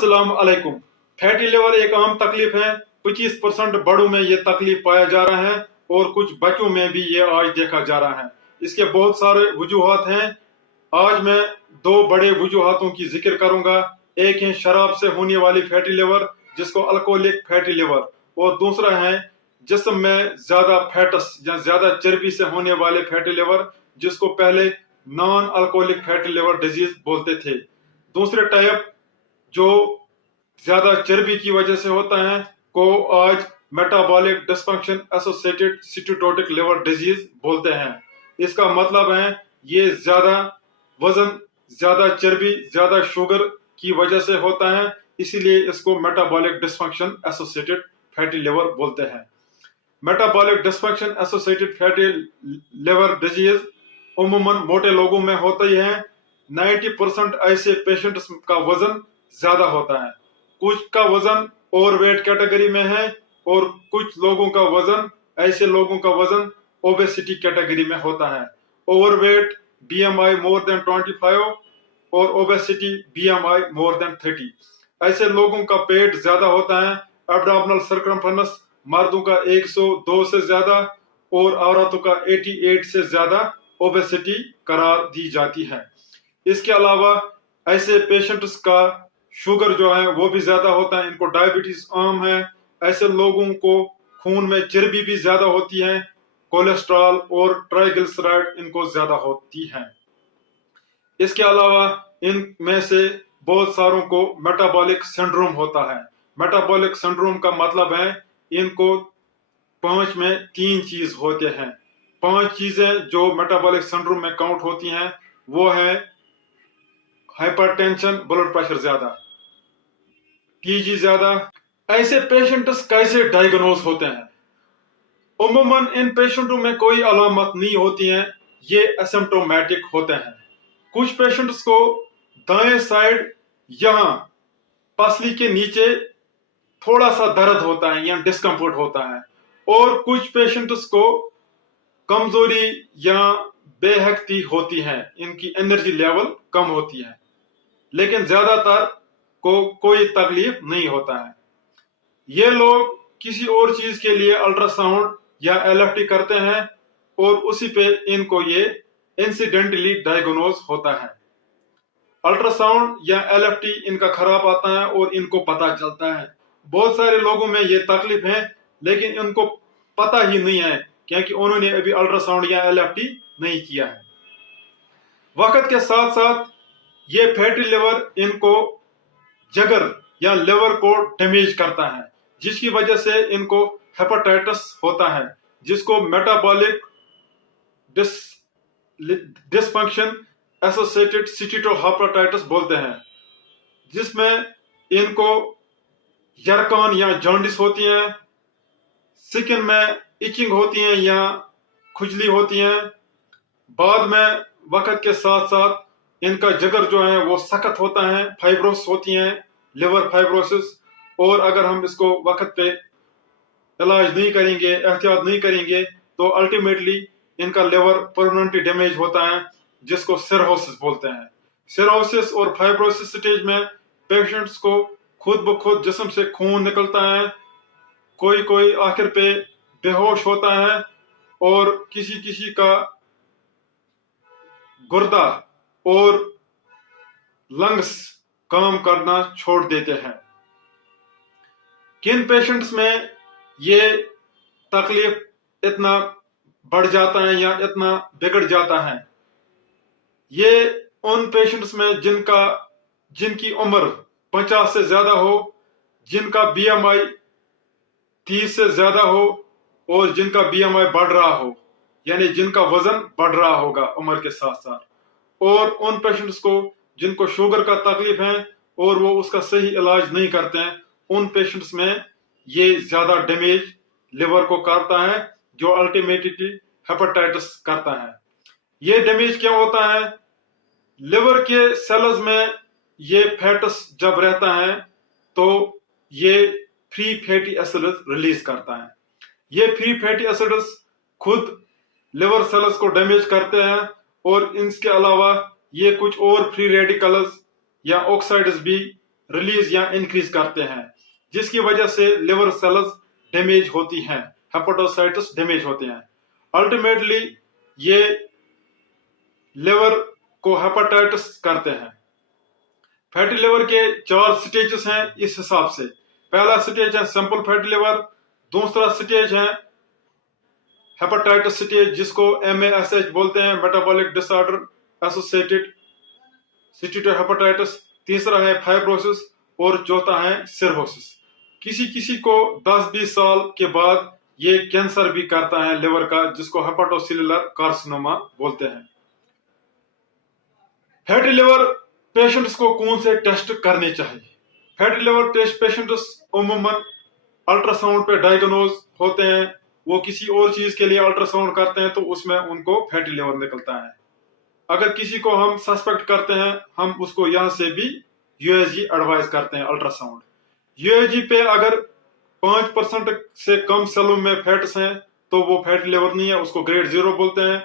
अस्सलाम अलैकुम। Fatty liver एक आम तकलीफ है। 25% बड़ों में ये तकलीफ पाया जा रहा है और कुछ बच्चों में भी ये आज देखा जा रहा है। इसके बहुत सारे वजूहात हैं। आज मैं दो बड़े वजूहातों की जिक्र करूंगा। एक है शराब से होने वाली फैटी लिवर, जिसको अल्कोहलिक फैटी लिवर, और दूसरा है जिस्म में ज्यादा फैटस या ज्यादा चर्बी से होने वाले फैटी लिवर, जिसको पहले non alcoholic fatty liver disease बोलते थे। दूसरे टाइप जो ज्यादा चर्बी की वजह से होता है को आज metabolic dysfunction associated steatotic liver disease बोलते हैं। इसका मतलब है ये ज्यादा वजन, ज्यादा चर्बी, ज्यादा शुगर की वजह से होता है, इसीलिए इसको metabolic dysfunction associated fatty liver बोलते हैं। Metabolic dysfunction associated fatty liver disease उम्मूमन मोटे लोगों में होता ही है। 90% ऐसे पेशेंट्स का वजन ज्यादा होता है। कुछ का वजन ओवरवेट कैटेगरी में है और कुछ लोगों का वजन, ऐसे लोगों का वजन ओबेसिटी कैटेगरी में होता है। ओवरवेट BMI मोर देन 25 और ओबेसिटी BMI मोर देन 30। ऐसे लोगों का पेट ज्यादा होता है। एब्डोमिनल सर्कमफ्रेंस मर्दों का 102 से ज्यादा और औरतों का 88 से ज्यादा ओबेसिटी करार दी जाती है। इसके अलावा ऐसे पेशेंट्स का शुगर जो है वो भी ज्यादा होता है, इनको डायबिटीज आम है। ऐसे लोगों को खून में चर्बी भी ज्यादा होती है, कोलेस्ट्रॉल और ट्राइग्लिसराइड इनको ज्यादा होती है। इसके अलावा इनमें से बहुत सारों को मेटाबॉलिक सिंड्रोम होता है। मेटाबॉलिक सिंड्रोम का मतलब है इनको 5 में 3 चीज होते हैं। 5 चीजें जो मेटाबॉलिक सिंड्रोम में काउंट होती हैं वो है हाइपरटेंशन, ब्लड प्रेशर ज्यादा, TG ज्यादा। ऐसे पेशेंट्स कैसे डायग्नोज होते हैं? उम्मूमन इन पेशेंटों में कोई अलामत नहीं होती हैं, ये एसिम्प्टोमेटिक होते हैं। कुछ पेशेंट्स को दाएं साइड यहाँ पसली के नीचे थोड़ा सा दर्द होता है या डिस्कम्फर्ट होता है, और कुछ पेशेंट्स को कमजोरी या बेहकती होती है, इनकी एनर्जी लेवल कम होती है, लेकिन ज्यादातर को कोई तकलीफ नहीं होता है। ये लोग किसी और चीज के लिए अल्ट्रासाउंड या LFT करते हैं और उसी पे इनको ये इंसिडेंटली डायग्नोज होता है। अल्ट्रासाउंड या LFT इनका खराब आता है और इनको पता चलता है। बहुत सारे लोगों में ये तकलीफ है लेकिन इनको पता ही नहीं है क्योंकि उन्होंने अभी अल्ट्रासाउंड या LFT नहीं किया है। वक्त के साथ साथ ये फैटी लिवर इनको जगर या लिवर को डैमेज करता है, जिसकी वजह से इनको हेपेटाइटिस होता है, जिसको मेटाबॉलिक डिसफंक्शन एसोसिएटेड स्टीटोहेपेटाइटिस बोलते हैं, जिसमें इनको यरकान या जॉन्डिस होती है, स्किन में इचिंग होती है या खुजली होती है। बाद में वक्त के साथ साथ इनका जिगर जो है वो सख्त होता है, फाइब्रोस होती हैं, लिवर फाइब्रोसिस, और अगर हम इसको वक्त पे इलाज नहीं करेंगे, एहतियात नहीं करेंगे, तो अल्टीमेटली इनका लिवर परमानेंटली डैमेज होता है, जिसको सिरोसिस बोलते हैं। सिरोसिस और फाइब्रोसिस स्टेज में पेशेंट्स को खुद ब खुद जिस्म से खून निकलता है, कोई कोई आखिर पे बेहोश होता है और किसी किसी का गुर्दा और लंग्स काम करना छोड़ देते हैं। किन पेशेंट्स में ये तकलीफ इतना बढ़ जाता है या इतना बिगड़ जाता है? ये उन पेशेंट्स में जिनकी उम्र 50 से ज्यादा हो, जिनका BMI 30 से ज्यादा हो और जिनका BMI बढ़ रहा हो, यानी जिनका वजन बढ़ रहा होगा उम्र के साथ साथ, और उन पेशेंट्स को जिनको शुगर का तकलीफ है और वो उसका सही इलाज नहीं करते हैं, उन पेशेंट्स में ये ज्यादा डैमेज लिवर को करता है, जो अल्टीमेटली हेपेटाइटिस करता है। ये डैमेज क्या होता है? लिवर के सेल्स में ये फैटस जब रहता है तो ये फ्री फैटी एसिड्स रिलीज करता है। ये फ्री फैटी एसिड्स खुद लिवर सेल्स को डैमेज करते हैं और इसके अलावा ये कुछ और फ्री रेडिकल्स या ऑक्साइड्स भी ریلیز یا انکریز کرتے ہیں، جس کی وجہ سے لیور سیلز ڈیمیج ہوتی ہیں، ہیپاٹوسائٹس ڈیمیج ہوتے ہیں۔ الٹیمیٹلی یہ لیور کو ہیپاٹائٹس کرتے ہیں۔ فیٹی لیور کے 4 سٹیجز ہیں اس حساب سے۔ پہلا سٹیج ہے سمپل فیٹی لیور، دوسرا سٹیج ہے ہیپاٹائٹس سٹیج جس کو MASH بولتے ہیں، میٹابولک ڈس آرڈر ایسوسیٹڈ سٹیٹو ہیپاٹائٹس، تیسرا ہے فائبروسس اور چوتھا ہے سرہوسس۔ کسی کو 10-20 سال کے بعد یہ کینسر بھی کرتا ہے لیور کا، جس کو ہیپاٹوسیلولر کارسینوما بولتے ہیں۔ فیٹی لیور پیشنٹس کو کون سے ٹیسٹ کرنے چاہیے؟ فیٹی لیور پیشنٹس عموماً الٹرا ساؤنڈ پہ ڈائیگنوز ہوتے ہیں، وہ کسی اور چیز کے لیے الٹرا ساؤنڈ کرتے ہیں تو اس میں ان کو فیٹی لیور نکلتا ہے۔ اگر کسی کو ہم سسپیکٹ کرتے ہیں، ہم اس کو یہاں سے بھی USG ایڈوائز کرتے ہیں الٹرا ساؤنڈ۔ USG پہ اگر 5% سے کم سیلوں میں فیٹس ہیں تو وہ فیٹی لیور نہیں ہے، اس کو گریڈ 0 بولتے ہیں۔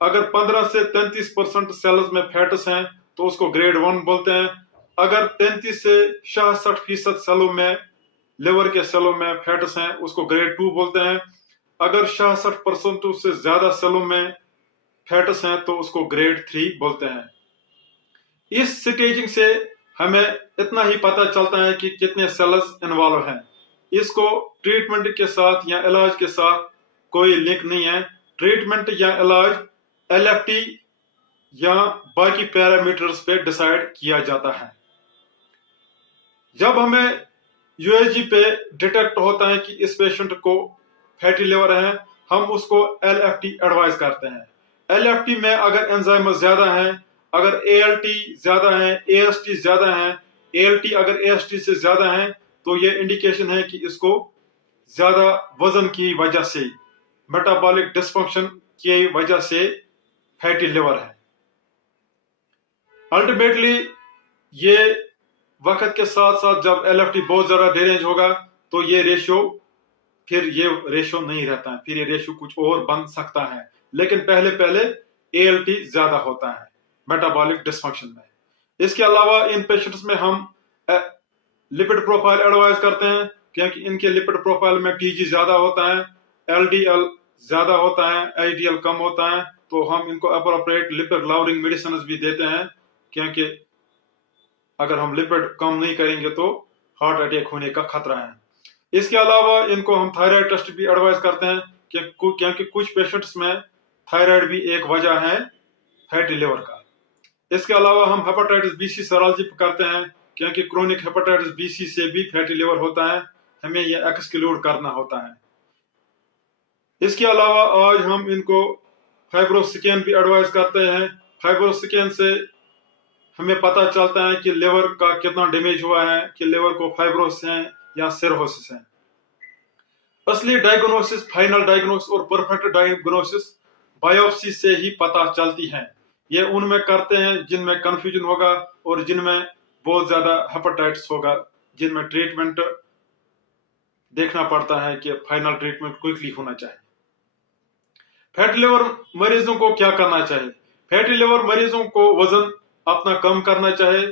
اگر 15 سے 33% سیلز میں فیٹس ہیں تو اس کو گریڈ 1 بولتے ہیں۔ اگر 33 سے 66% سیلوں میں لیور کے سیلوں میں فیٹس ہیں اس کو گریڈ 2 بولتے ہیں۔ اگر 66% سے زیادہ سیلوں میں فیٹس ہیں تو اس کو گریڈ 3 بولتے ہیں۔ اس سٹیجنگ سے ہمیں اتنا ہی پتہ چلتا ہے کہ کتنے سیلز انوالو ہیں۔ اس کو ٹریٹمنٹ کے ساتھ یا علاج کے ساتھ کوئی لنک نہیں ہے۔ ٹریٹمنٹ یا علاج LFT یا باقی پیرامیٹرز پہ ڈیسائیڈ کیا جاتا ہے۔ جب ہمیں USG پہ ڈیٹیکٹ ہوتا ہے کہ اس پیشنٹ کو فیٹی لیور ہے، ہم اس کو LFT ایڈوائز کرتے ہیں۔ LFT میں اگر انزائم زیادہ ہیں، اگر ALT زیادہ ہیں، AST زیادہ ہیں، ALT اگر AST سے زیادہ ہیں تو یہ انڈیکیشن ہے کہ اس کو زیادہ وزن کی وجہ سے، میٹابولک ڈسفنکشن کی وجہ سے فیٹی لیور ہے۔ الٹیمیٹلی یہ وقت کے ساتھ ساتھ جب LFT بہت زیادہ ڈیریج ہوگا تو یہ ریشو نہیں رہتا ہے، پھر یہ ریشو کچھ اور بن سکتا ہے، لیکن پہلے ALT زیادہ ہوتا ہے میٹابولک ڈسفنکشن میں۔ اس کے علاوہ ان پیشنٹس میں ہم لپڈ پروفائل ایڈوائز کرتے ہیں، کیونکہ ان کے لپڈ پروفائل میں TG زیادہ ہوتا ہے، LDL زیادہ ہوتا ہے، HDL کم ہوتا ہے، تو ہم ان کو اپروپریٹ لپڈ لاورنگ میڈیسنز بھی دیتے ہیں، کیونکہ اگر ہم لپڈ کم نہیں کریں گے تو ہارٹ اٹیک ہونے کا خطرہ ہے۔ اس کے علاوہ ان کو ہم تھائرائیڈ ٹیسٹ بھی ایڈوائز کرتے ہیں، کیونکہ کچھ پیشنٹس میں تھائرائیڈ بھی ایک وجہ ہے فیٹی لیور کا۔ اس کے علاوہ ہم ہیپاٹائٹس BC سیرولوجی کرتے ہیں، کیونکہ کرونک ہیپاٹائٹس BC سے بھی فیٹی لیور ہوتا ہے، ہمیں یہ ایکسکلوڈ کرنا ہوتا ہے۔ اس کے علاوہ آج ہم ان کو فائبروسکین بھی ایڈوائز کرتے ہیں۔ فائبروسکین سے ہمیں پتہ چلتا ہے کہ لیور کا کتنا ڈیمیج ہوا ہے، کہ لیور کو فائبروس ہیں یا سرہوسس ہیں۔ اصلی ڈائیگنوسس، فائنل ڈائیگنوسس اور پرفیکٹ ڈائیگنوسس بایوپسی سے ہی پتہ چلتی ہیں۔ یہ ان میں کرتے ہیں جن میں کنفیوژن ہوگا اور جن میں بہت زیادہ ہیپاٹائٹس ہوگا، جن میں ٹریٹمنٹ دیکھنا پڑتا ہے کہ فائنل ٹریٹمنٹ کوئکلی ہونا چاہیے۔ فیٹی لیور مریضوں کو کیا کرنا چاہیے؟ فیٹی لیور مریضوں کو وزن اپنا کم کرنا چاہیے۔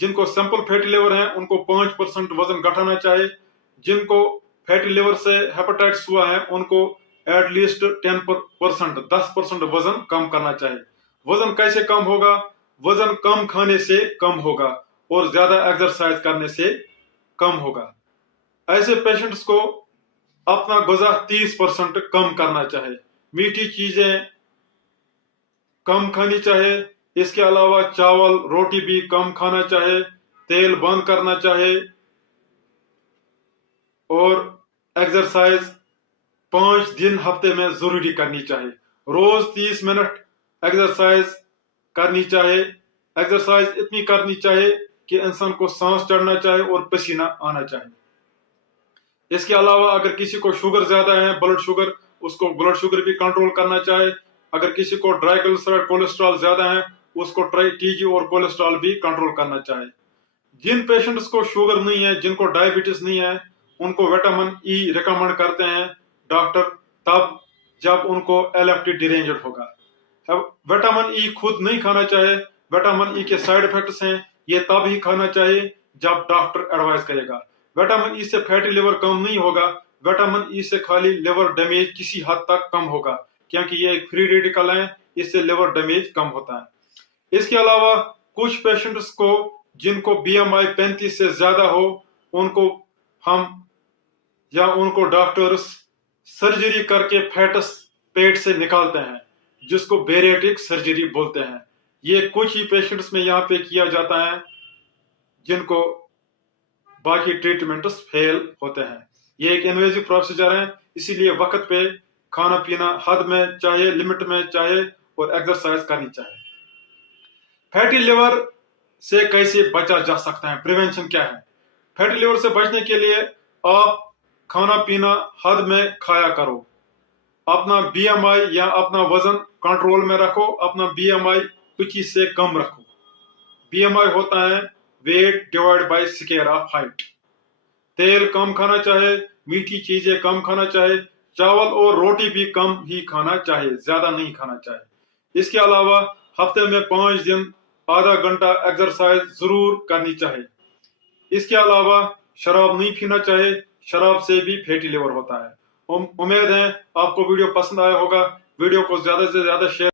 جن کو سمپل فیٹی لیور ہیں ان کو 5% وزن گھٹانا چاہیے۔ جن کو فیٹی لیور سے ہیپاٹائٹس ہوا ہے ان کو ایٹ لیسٹ 10% وزن کم کرنا چاہیے۔ وزن کیسے کم ہوگا؟ وزن کم کھانے سے کم ہوگا اور زیادہ ایکسرسائز کرنے سے کم ہوگا۔ ایسے پیشنٹس کو اپنا غذا 30% کم کرنا چاہیے، میٹھی چیزیں کم کھانی چاہیے۔ اس کے علاوہ چاول روٹی بھی کم کھانا چاہیے، تیل بند کرنا چاہیے، اور ایکسرسائز 5 دن ہفتے میں ضروری کرنی چاہیے۔ روز 30 منٹ ایکسرسائز کرنی چاہیے۔ ایکسرسائز اتنی کرنی چاہیے کہ انسان کو سانس چڑھنا چاہیے اور پسینہ آنا چاہیے۔ اس کے علاوہ اگر کسی کو شوگر زیادہ ہے، بلڈ شوگر، اس کو بلڈ شوگر بھی کنٹرول کرنا چاہیے۔ اگر کسی کو ٹرائیگلیسرائڈ کولیسٹرول زیادہ ہے، اس کو TG اور کولیسٹرول بھی کنٹرول کرنا چاہیے۔ جن پیشنٹس کو شوگر نہیں ہے، جن کو ڈائبٹیز نہیں ہے، ان کو وٹامن E ریکمنڈ کرتے ہیں ڈاکٹر تب جب ان کو LFT ڈیرینجڈ ہوگا۔ وٹامن E خود نہیں کھانا چاہیے، وٹامن E کے سائیڈ ایفیکٹس ہیں، یہ تب ہی کھانا چاہیے जब डॉक्टर एडवाइस करेगा। विटामिन ई से फैटी लिवर कम नहीं होगा, विटामिन ई से खाली लिवर डैमेज किसी हद तक कम होगा, क्योंकि ये एक फ्री रेडिकल है, इससे लिवर डैमेज कम होता है। इसके अलावा कुछ पेशेंट्स को जिनको बीएमआई 35 से ज्यादा हो, उनको डॉक्टर्स सर्जरी करके फैट्स पेट से निकालते हैं, जिसको बेरिएट्रिक सर्जरी बोलते हैं। ये कुछ ही पेशेंट्स में यहाँ पे किया जाता है जिनको बाकी ट्रीटमेंट्स फेल होते हैं। ये एक इन्वेजिव प्रोसीजर है, इसीलिए वक्त पे खाना पीना हद में चाहिए, लिमिट में चाहिए, और एक्सरसाइज करनी चाहिए। फैटी लिवर से कैसे बचा जा सकता है, प्रिवेंशन क्या है? फैटी लिवर से बचने के लिए आप खाना पीना हद में खाया करो, अपना बीएमआई या अपना वजन कंट्रोल में रखो, अपना बीएमआई 25 से कम रखो। बीएमआई होता है weight divide by square of height. तेल कम खाना चाहिए, मीठी चीजें कम खाना चाहिए, चावल और रोटी भी कम ही खाना चाहिए, ज्यादा नहीं खाना चाहिए। इसके अलावा हफ्ते में 5 दिन आधा घंटा एक्सरसाइज जरूर करनी चाहिए। इसके अलावा शराब नहीं पीना चाहिए, शराब से भी फैटी लिवर होता है। उम्मीद है आपको वीडियो पसंद आया होगा। वीडियो को ज्यादा से ज्यादा शेयर